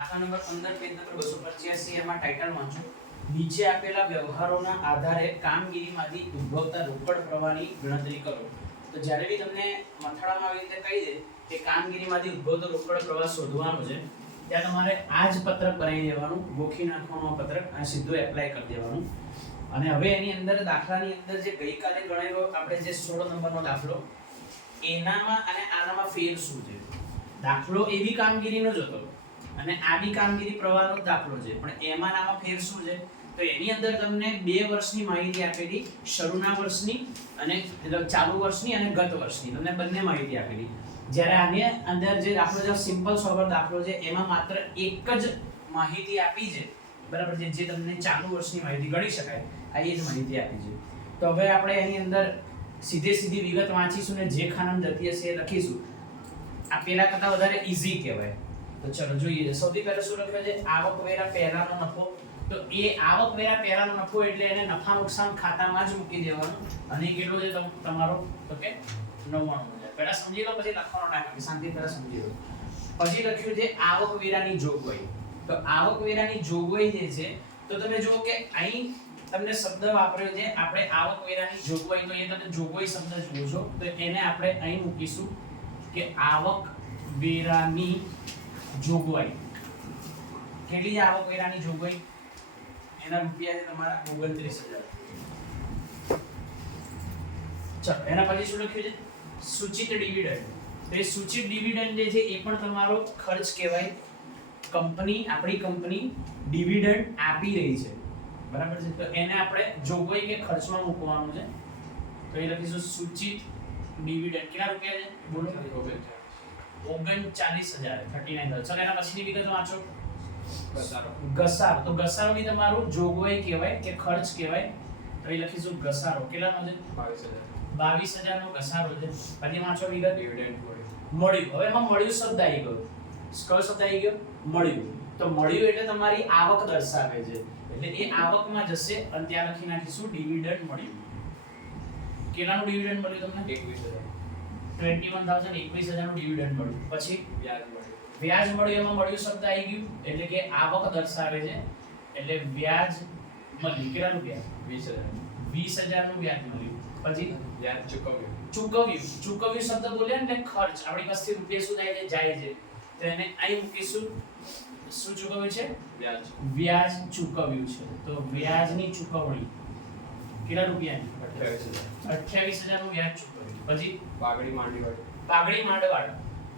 દાખલા number 15 page number 285 એમાં title વાંચો. નીચે આપેલા વ્યવહારોના આધારે કામગીરીમાંથી ઉદ્ભવતા રોકડ પ્રવાહની ગણતરી કરો. તો જ્યારે બી તમને મથાળામાં આવી રીતે કહી દે કે કામગીરીમાંથી ઉદ્ભવતો રોકડ પ્રવાહ શોધવાનો છે, ત્યાં તમારે આ જ પત્રક બનાવી દેવાનું, ગોખી નાખવાનું આ પત્રક, આ સીધું એપ્લાય કરી દેવાનું. અને હવે એની અંદર દાખલાની અંદર જે ગઈકાલે ગણાવ્યો આપણે જે 16 નંબરનો દાખલો, એનામાં અને આનામાં ફેર શું છે? દાખલો એવી કામગીરીનો જ હતો અને આ બી કામગીરી પ્રવાહનો જ દાખલો છે, પણ એમાં આમાં ફેર શું છે? તો એની અંદર તમને 2 વર્ષની માહિતી આપેલી, શરૂના વર્ષની અને ચાલુ વર્ષની અને ગત વર્ષની, તમને બંને માહિતી આપેલી. જ્યારે આની અંદર જે દાખલો છે સિમ્પલ સોલ્વર દાખલો છે, એમાં માત્ર એક જ માહિતી આપી છે, બરાબર છે, જે તમને ચાલુ વર્ષની માહિતી ગણી શકાય, આ એ જ માહિતી આપી છે. તો હવે આપણે એની અંદર સીધી વિગત વાંચીશું ને જે ખાનમ જતી હશે એ લખીશું. આ પેલા કરતા વધારે ઈઝી કહેવાય. તો ચલો જોઈએ. સૌથી પહેલા શું લખ્યું છે? આવકવેરા પહેલાનો નફો. તો એ આવકવેરા પહેલાનો નફો એટલે એને નફા નુકસાન ખાતામાં જ મૂકી દેવાનું. અને કેટલો છે તમારો? તો કે 99,000. પહેલા સમજી લો, પછી લખવાનો ટાઈમ આપી, શાંતિ પહેલા સમજી લો. પછી લખ્યું છે આવકવેરાની જોગવાઈ. તો આવકવેરાની જોગવાઈ જે છે, તો તમે જુઓ કે અહીં તમને શબ્દ વાપર્યો છે આપણે આવકવેરાની જોગવાઈ. તો એ તમે જોગવાઈ શબ્દ જુઓ છો, તો એને આપણે અહીં મૂકીશું કે આવકવેરાની જોગવાઈ. કેટલી છે આવકવેરાની જોગવાઈ? એના રૂપિયા છે તમારા 29,000. ચલો, એના પછી શું લખ્યું છે? સૂચિત ડિવિડન્ડ. તો એ સૂચિત ડિવિડન્ડ જે છે એ પણ તમારો ખર્ચ કહેવાય. આપણી કંપની ડિવિડન્ડ આપી રહી છે, બરાબર છે, તો એને આપણે જોગવાઈ કે ખર્ચમાં મૂકવાનું છે. તો એ લખીશું સૂચિત ડિવિડન્ડ. કેટલા રૂપિયા છે? બોલો. 39,000. 39,000. ચલો, એના પછીની વિગત વાંચો. ઘસારો. તો ઘસારો બી તમારું જોગવાઈ કહેવાય કે ખર્ચ કહેવાય. તો એ લખીશું ઘસારો. કેટલાનો છે? 22,000 નો ઘસારો છે. પછી વાંચો વિગત. ડિવિડન્ડ મળ્યું. હવે એમાં મળ્યું શબ્દ આવી ગયો. કયો શબ્દ આવી ગયો? મળ્યું. તો મળ્યું એટલે તમારી આવક દર્શાવે છે, એટલે એ આવકમાં જશે અને ત્યાં લખી નાખીશું ડિવિડન્ડ મળ્યું. કેટલાનું ડિવિડન્ડ મળ્યું તમને? 21,000. 21,000 નું ડિવિડન્ડ મળ્યું. પછી વ્યાજ મળ્યું. એમાં મળ્યું શબ્દ આવી ગયું એટલે કે આવક દર્શાવે છે, એટલે વ્યાજ મળ્યું. કેટલા રૂપિયા? 20,000 નું વ્યાજ મળ્યું. પછી વ્યાજ ચૂકવ્યું શબ્દ બોલ્યા ને, ખર્ચ. આપણી પાસેથી રૂપિયા શું થાય છે? જાય છે. તો એને અહીં મૂકીશું. શું ચૂકવ્યું છે? વ્યાજ ચૂકવ્યું છે. તો વ્યાજની ચૂકવણી કેટલા રૂપિયાની? 28,000 નું વ્યાજ ચૂકવ્યું. પછી પાઘડી માંડવાળ.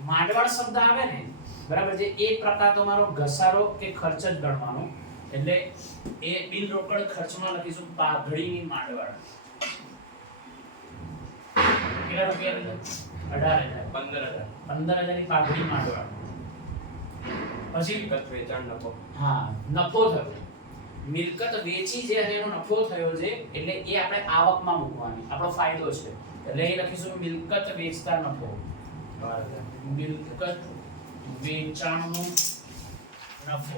માંડવાળ શબ્દ આવે ને, બરાબર છે, એ પ્રકાર તમારો ઘસારો કે ખર્ચ જ ગણવાનો. એટલે એ બિન રોકડ ખર્ચમાં લખીશું પાઘડીની માંડવાળ. કેટલા રૂપિયા? 18,000. 15,000 ની પાઘડી માંડવાળ. પછી મિલકત વેચાણ નફો. હા, નફો થયો. મિલકત વેચી છે અને એનો નફો થયો છે, એટલે એ આપણે આવકમાં મૂકવાની, આપણો ફાયદો છે. એટલે એ લખીશું મિલકત વેચતા નફો. મિલકત વેચાણનો નફો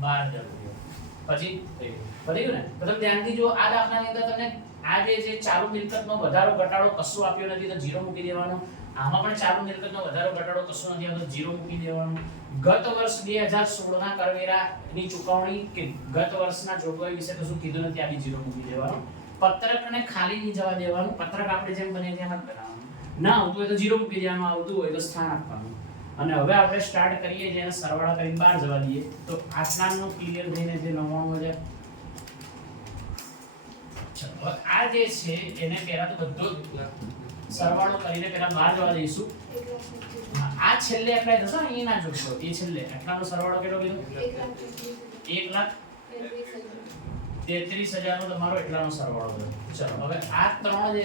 12,000 રૂપિયા. પછી થઈ ગયું ને? તો તમે ધ્યાનથી જો આ દાખલાની અંદર તમને આ જે ચાલુ મિલકતનો વધારો ઘટાડો કશું આપ્યો નથી, તો 0 મૂકી દેવાનો. આમાં પણ ચાલુ મિલકતનો વધારો ઘટાડો કશું નથી આવતો, 0 મૂકી દેવાનું. ગત વર્ષ 2016 ના કરવેરાની ચૂકવણી કે ગત વર્ષના જોગવાઈ વિશે કશું કીધું નથી, આ બી 0 મૂકી દેવાનું. પત્રકને ખાલી નહીં જવા દેવાનું. પત્રક આપણે જેમ બને તેમ જ બનાવવાનું. ના આવતું હોય તો 0 મૂકી દેવાનું, આવતું હોય તો સ્થાન આપવાનું. અને હવે આપણે સ્ટાર્ટ કરીએ, જેને સરવાળા કરીને બહાર જવા દઈએ. તો આટલાનું ક્લિયર થઈને જે 99,000. ચલો, આ જે છે એને પહેલા તો બધો સરવાળો કરીને પહેલા બહાર જવા દઈશું. આ છેલ્લે એપ્લાય થશે ને, એ ના જોશો. એ છેલ્લે આટલાનો સરવાળો કેટલો કીધો? 1,33,000 નો તમારો એટલાનો સરવાળો છે. ચલો, હવે આ ત્રણ જે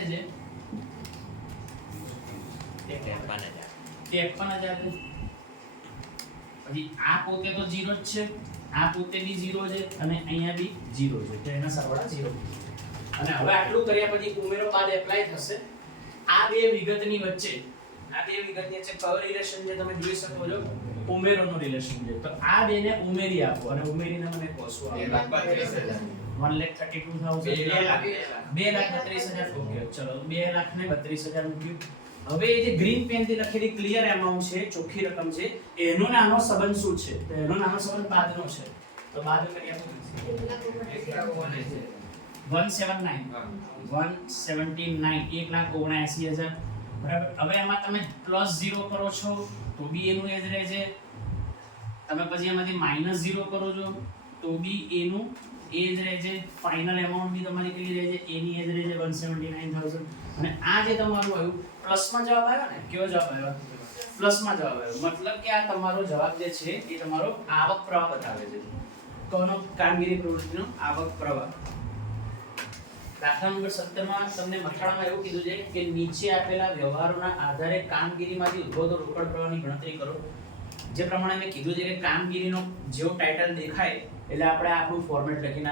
છે 53,000. પછી આ પોતે તો 0 જ છે, આ પોતે બી 0 છે અને અહીંયા બી 0 છે, તો એના સરવાળા 0. અને હવે આટલું કર્યા પછી ઉમેરો બાદ એપ્લાય થશે. આ બે વિગતની વચ્ચે કયો રિલેશન છે તમે જોઈ શકો છો? ઉમેરોનો રિલેશન છે. તો આ બેને ઉમેરી આપો અને ઉમેરીને મને કહો શું આવે? 1,32,000. 2,32,000. ઓકે, ચલો 2,32,000 મૂક્યું. હવે એ જે ગ્રીન પેન થી લખેલી ક્લિયર અમાઉન્ટ છે, ચોખ્ખી રકમ છે, એનો નાનો સંબંધ શું છે? તો એનો નાનો સંબંધ બાદનો છે. તો બાદ કરી આપો 179,179,00,000 બરાબર. હવે એમાં તમે +0 કરો છો તો બી એનું એ જ રહે છે. તમે પછી એમાંથી -0 કરો છો તો બી એનું એ જ રહે છે. ફાઇનલ અમાઉન્ટ બી તમારી કેટલી રહે છે? એની એ જ રહે છે 179,000. અને આ જે તમારું આવ્યું પ્લસમાં જવાબ આવ્યો ને, કેવો જવાબ આવ્યો? પ્લસમાં જવાબ આવ્યો. મતલબ કે આ તમારો જવાબ જે છે એ તમારો આવક પ્રવાહ બતાવે છે. કોનો? કામગીરી પ્રવૃત્તિનો આવક પ્રવાહ. દાખલા નંબર 17 માં તમને મથાળામાં એવું કીધું છે કે નીચે આપેલા વ્યવહારોના આધારે કામગીરીમાંથી ઉદ્ભવતો રોકડ પ્રવાહની ગણતરી કરો. જે પ્રમાણે મેં કીધું છે કે કામગીરીનો જેવો ટાઇટલ દેખાય એટલે આપણે આપણું ફોર્મેટ લખી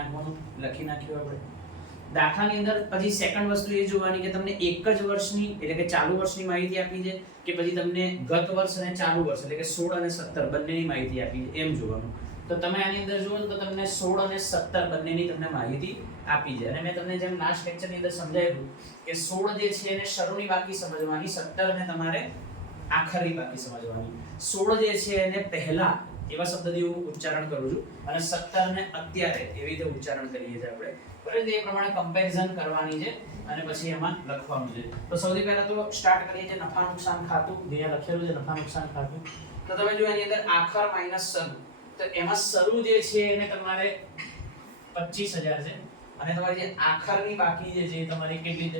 નાખ્યું આપણે. દાખલાની અંદર પછી સેકન્ડ વસ્તુ એ જોવાની કે તમને એક જ વર્ષની એટલે કે ચાલુ વર્ષની માહિતી આપી છે કે પછી તમને ગત વર્ષ અને ચાલુ વર્ષ એટલે કે 16 અને 17 બંનેની માહિતી આપી છે એમ જોવાનું. તો તમે આની અંદર જુઓ તો તમને 16 અને 17 બંનેની તમને માહિતી આપી છે. અને મેં તમને જેમ લાસ્ટ લેક્ચરની અંદર સમજાવ્યું કે 16 જે છે એને શરૂની બાકી સમજવાની, 17 ને તમારે આખરની બાકી સમજવાની. 16 જે છે એને પહેલા એવા શબ્દથી હું ઉચ્ચારણ કરું છું અને 17 ને અત્યારે એવી રીતે ઉચ્ચારણ કરીએ છીએ આપણે. બરાબર. એ પ્રમાણે કમ્પેરિઝન કરવાની છે અને પછી એમાં લખવાનું છે. તો સૌથી પહેલા તો સ્ટાર્ટ કરીએ છીએ નફા નુકસાન ખાતું. જે લખેલું છે નફા નુકસાન ખાતું. તો તમે જો એની અંદર આખર માઈનસ શરૂ. તો એમાં શરૂ જે છે એને તમારે 25,000 છે અને તમારી જે આખરની બાકી જે છે તમારી કેટલી છે?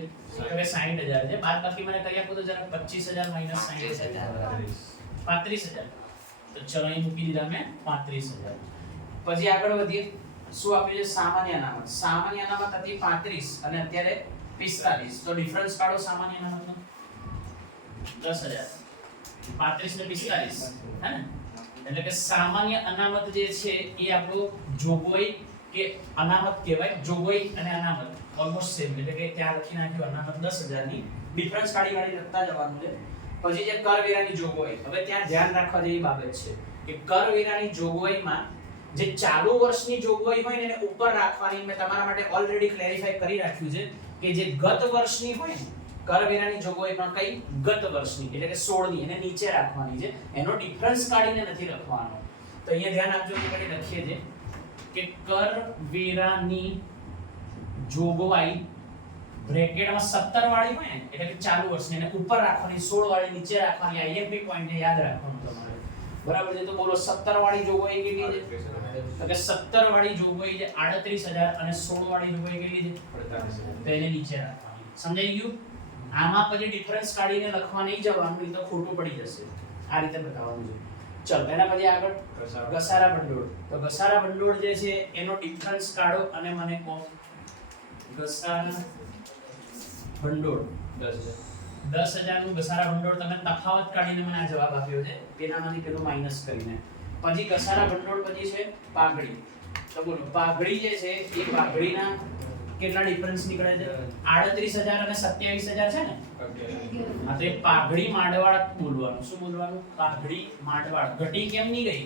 હવે 60,000 છે. બાદ બાકી મને કરી આપો તો જરા 25,000 માઈનસ 60,000 35,000. તો ચલો અહીં મૂકી દીધા મેં 35,000. પછી આગળ વધીએ. શું આપ્યું છે? સામાન્ય અનામત. સામાન્ય અનામત હતી 35 અને અત્યારે 45. તો ડિફરન્સ કાઢો સામાન્ય અનામતનો. 10,000. 35 ને 45 હે ને? એટલે કે સામાન્ય અનામત જે છે એ આપણું જોગવાઈ કે અનામત કહેવાય. જોગવાઈ અને અનામત ઓલમોસ્ટ સેમ. એટલે કે ત્યાં લખી નાખ્યું અનામત 10,000 ની. ડિફરન્સ કાઢી લખતા જવાનું છે. પછી જે કરવેરાની જોગવાઈ. હવે ત્યાં ધ્યાન રાખવા જેવી બાબત છે કે કરવેરાની જોગવાઈમાં જે ચાલુ વર્ષની જોગવાઈ હોય ને એને ઉપર રાખવાની. મેં તમારા માટે ઓલરેડી ક્લેરિફાઈ કરી રાખ્યું છે કે જે ગત વર્ષની હોય ને કરવેરાની જોગવાઈ પણ કઈ ગત વર્ષની એટલે કે 16 ની એને નીચે રાખવાની છે. એનો ડિફરન્સ કાઢીને નથી લખવાનો. તો અહીંયા ધ્યાન આપજો કે આપણે લખીએ છે કે કરવેરાની જોગવાઈ બ્રેકેટમાં 17 વાળી હોય ને એટલે કે ચાલુ વર્ષની એને ઉપર રાખવાની, 16 વાળી નીચે રાખવાની. આઈએમપી પોઈન્ટ યાદ રાખવાનું તમારે. બરાબર છે. તો બોલો 17 વાળી જોગવાઈ કેટલી છે? તો કે 17 વાળી જોગવાઈ છે 38,000 અને 16 વાળી જોગવાઈ કેટલી છે? 45,000. તો એને નીચે રાખવાની. સમજાઈ ગયું? આમાં પછી ડિફરન્સ કાઢીને લખવા નહીં જવાનું, એ તો ખોટું પડી જશે. આ રીતે બતાવવાનું છે. ચલો એના પછી આગળ ઘસારા ભંડોળ. તો ઘસારા ભંડોળ જે છે એનો ડિફરન્સ કાઢો અને મને કહો. ઘસારા ભંડોળ 10,000 નું ઘસારા ભંડોળ. તમે તફાવત કાઢીને મને આ જવાબ આપ્યો છે પેલામાંથી પેલું માઈનસ કરીને. પછી ઘસારા ભંડોળ પછી છે પાઘડી. તો બોલો પાઘડી જે છે એ પાઘડીના કેટલા ડિફરન્સ નીકળે છે? 38,000 અને 27,000 છે ને? હા તો એ પાઘડી માંડવાળ બોલવાનું. શું બોલવાનું? પાઘડી માંડવાળ. ઘટી કેમ નહીં ગઈ?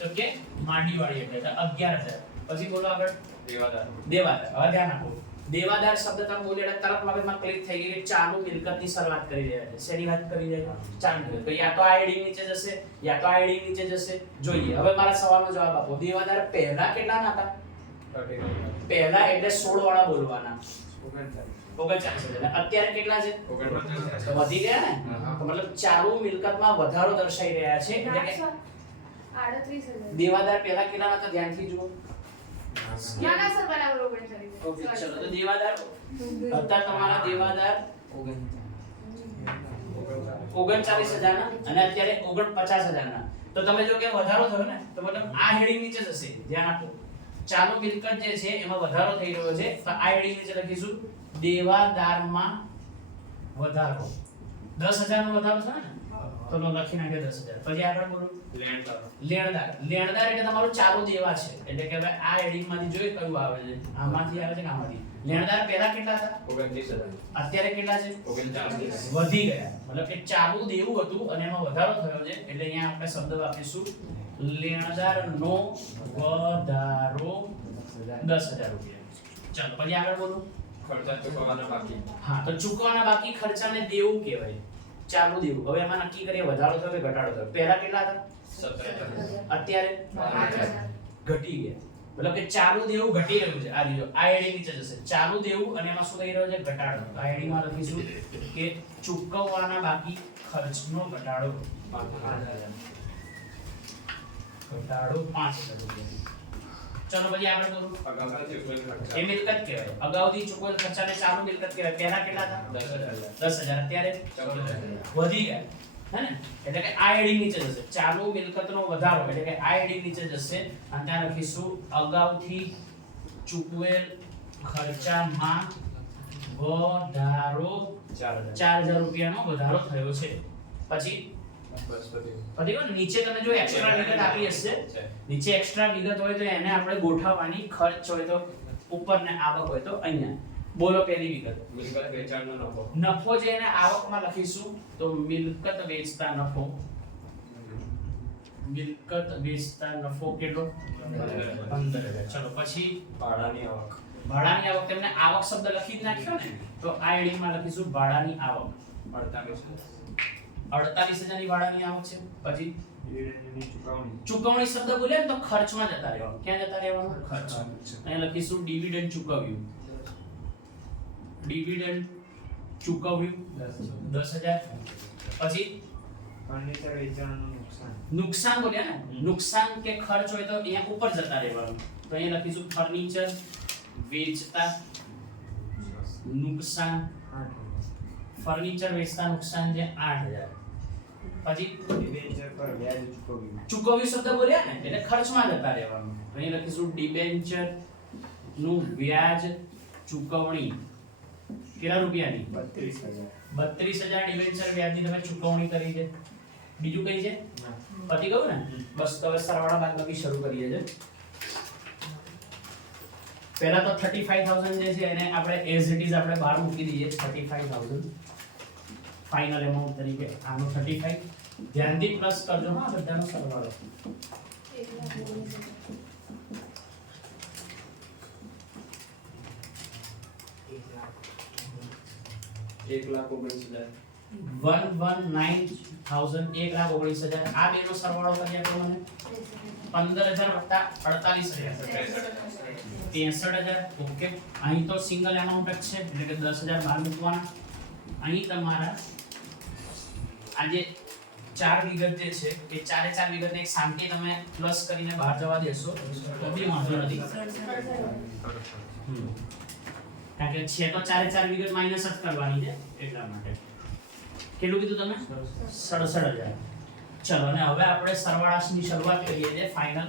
તો કે માંડીવાળી એટલે 11,000. પછી બોલો આગળ દેવાદાર. દેવાદાર. હવે ધ્યાન આપો. દેવાદાર શબ્દ તમે બોલ્યો એટલે તરત મગજમાં ક્લિક થઈ ગઈ કે ચાલુ મિલકતની શરૂઆત કરી રહ્યા છે. શેની વાત કરી રહ્યા છે? ચાલુ મિલકત. તો યા તો આ હેડિંગ નીચે જશે યા તો આ હેડિંગ નીચે જશે. જોઈએ. હવે મારા સવાલનો જવાબ આપો. દેવાદાર પહેલા કેટલાના હતા? પહેલા એટલે 16 વાળા બોલવાના. 39,000. અત્યારે કેટલા છે? 49,000. તો વધી ગયા ને? તો મતલબ ચાલુ મિલકતમાં વધારો દર્શાઈ રહ્યા છે. એટલે કે 38,000. દેવાદાર પહેલા કેટલા હતા? ધ્યાનથી જુઓ. ના ના સર બરાબર 39. ઓકે ચલો તો દેવાદાર અત્યારે તમારા દેવાદાર 39,000 ના અને અત્યારે 49,000 ના. તો તમે જો કે વધારો થયો ને તો મતલબ આ હેડિંગ નીચે જશે. ધ્યાન આપો. ચાલુ મિલકત જે છે એમાં વધારો થઈ રહ્યો છે તો આ હેડિંગ નીચે લખીશું દેવાદારમાં વધારો. 10,000 નો વધારો થયો ને તો લખી નાખ્યો 10,000. પછી આગળ બોલો લેણદાર. લેણદાર. લેણદાર એટલે તમારો ચાલુ દેવા છે. એટલે કે હવે આ હેડિંગ માંથી જોઈ કયું આવે છે? આમાંથી આવે છે કે આમાંથી? લેણદાર પહેલા કેટલા હતા? 29,000. અત્યારે કેટલા છે? 39,000. વધી ગયા. મતલબ કે ચાલુ દેવું હતું અને એમાં વધારો થયો છે એટલે અહીંયા આપણે શબ્દ વાપરીશું લેણદારનો વધારો 10,000 રૂપિયા. ચાલો પછી આગળ બોલો. ખર્ચા ચૂકવવાના બાકી. હા તો ચૂકવવાના બાકી ખર્ચાને દેવું કહેવાય. ચાલુ દેવું. હવે એમાં નક્કી કરીએ વધારો થયો કે ઘટાડો થયો. પહેલા કેટલા હતા? 17,000. અત્યારે 5,000. ઘટી ગયા. મતલબ કે ચાલુ દેવું ઘટી રહ્યું છે. આ લીધો આ હેડિંગ નીચે જશે. ચાલુ દેવું અને એમાં શું થઈ રહ્યો છે? ઘટાડો. તો આ હેડિંગ માં લખીશું કે ચૂકવવાના બાકી ખર્ચનો ઘટાડો. 5,000. ઘટાડો 5,000 રૂપિયા. ચલો પછી આગળ બોલો. અગાઉના ચૂકવેલ ખર્ચા. એ મિલકત કહેવાય. અગાઉથી ચૂકવેલ ખર્ચાને ચાલુ મિલકત કહેવાય. પહેલા કેટલા હતા? 10,000. 10,000. અત્યારે 14,000. વધી ગયા. હે ને? એટલે કે આ હેડિંગ નીચે જશે. ચાલુ મિલકતનો વધારો એટલે કે આ હેડિંગ નીચે જશે અને ત્યાં લખીશું અગાઉથી ચૂકવેલ ખર્ચામાં વધારો 4,000 રૂપિયાનો વધારો થયો છે. પછી બસ પતી. પતી ગયું ને? નીચે તમે જો એક્સ્ટ્રા વિગત આપી હશે, છે. નીચે એક્સ્ટ્રા વિગત હોય તો એને આપણે ગોઠવવાની. ખર્ચ હોય તો ઉપર ને આવક હોય તો અહીંયા. બોલો પહેલી વિગત. મિલકત વેચાણનો નફો. નફો જે એને આવકમાં લખીશું તો મિલકત વેચતા નફો. મિલકત વેચતા નફો કેટલો? 15,000. ચલો પછી ભાડાની આવક. ભાડાની આવક. તેમને આવક શબ્દ લખી જ નાખ્યો ને તો આ હેડિંગમાં લખીશું ભાડાની આવક. 48,000. 48,000 ની ભાડાની આવક છે. પછી ડિવિડન્ડની ચુકવણી. ચૂકવણી શબ્દ બોલ્યા ને તો ખર્ચમાં જતા રહેવાનું. ક્યાં જતા રહેવાનું? ખર્ચ. અહીંયા લખીશું ડિવિડન્ડ ચૂકવ્યું. ડિવિડન્ડ ચૂકવ્યું 10,000. પછી ફર્નિચર વેચાણનું નુકસાન. નુકસાન બોલ્યા ને, નુકસાન કે ખર્ચ હોય તો અહીંયા ઉપર જતા રહેવાનું. તો અહીંયા લખીશું ફર્નિચર વેચતા નુકસાન. ફર્નિચર વેચતા નુકસાન છે 8,000. પછી ડિબેન્ચર પર વ્યાજ ચૂકવ્યું. ચૂકવ્યું શબ્દ બોલ્યા ને એટલે ખર્ચમાં જતા રહેવાનું. તો અહીંયા લખીશું ડિબેન્ચર નું વ્યાજ ચૂકવણી. કેટલા રૂપિયાની? 32,000. 32,000 ડિબેન્ચર વ્યાજની તમે ચૂકવણી કરી છે. બીજું કઈ છે? પતી ગયું ને? બસ તો હવે સરવાળા બાદબાકી શરૂ કરીએ છે. પહેલા તો 35,000 જે છે એને આપણે એઝ ઇટ ઇઝ આપણે બહાર મૂકી દઈએ. 35,000 ફાઇનલ એમાઉન્ટ તરીકે. આનો 35 ધ્યાનથી પ્લસ કરજો હા બધાનો સરવાળો. 1,19,000. 119,000 1,19,000. આ બેનો સરવાળો કરી આપો મને. 15,000 વત્તા 48,000 63,000. ઓકે. અહીં તો સિંગલ એમાઉન્ટ જ છે એટલે કે 10,000 બહાર મૂકવાના. અહીં તમારા આજે 4 વિગત જે છે એ ચારે 4 વિગતને એક શાંતિ તમે પ્લસ કરીને બહાર જવા દેશો તો બી વાંધો નથી. કારણ કે છે તો ચારે 4 વિગત માઈનસ જ કરવાની છે એટલા માટે. કેટલું કીધું તમે? 67,000. ચલો અને હવે આપણે સરવાળાની શરૂઆત કરીએ છીએ ફાઇનલ.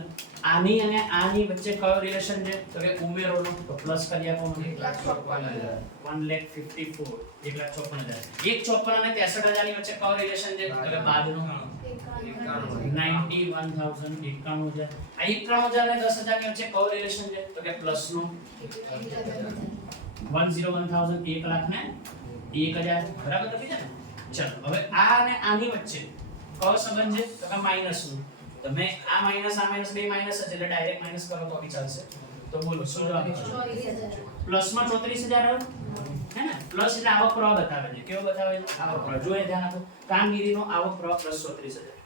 આની અને આની વચ્ચે કયો રિલેશન છે તો કે ઉમેરોનો. તો પ્લસ કરી આપો મને. 1,54,000. 1,54,000 1,54,000. 1,54,000 અને 63,000 ની વચ્ચે કયો રિલેશન છે તો કે બાદનો. 91,000 91,000. આ 91,000 અને 10,000 ની વચ્ચે કયો રિલેશન છે તો કે પ્લસનો. 101,000 1 લાખ ને 1,000 બરાબર લખી છે ને. ચલો હવે આ અને આની વચ્ચે કયો સંબંધ છે તો કે માઈનસ નો. તમે આ માઈનસ બે માઈનસ છે એટલે ડાયરેક્ટ માઈનસ કરો તો બી ચાલશે. તો બોલો શું જવાબ છે? પ્લસ માં 34,000 આવે હે ને. પ્લસ એટલે આવક પ્રવાહ બતાવે છે. કેવો બતાવે છે? આવક પ્રવાહ. જો એ ધ્યાન આપો કામગીરીનો આવક પ્રવાહ પ્લસ 34,000.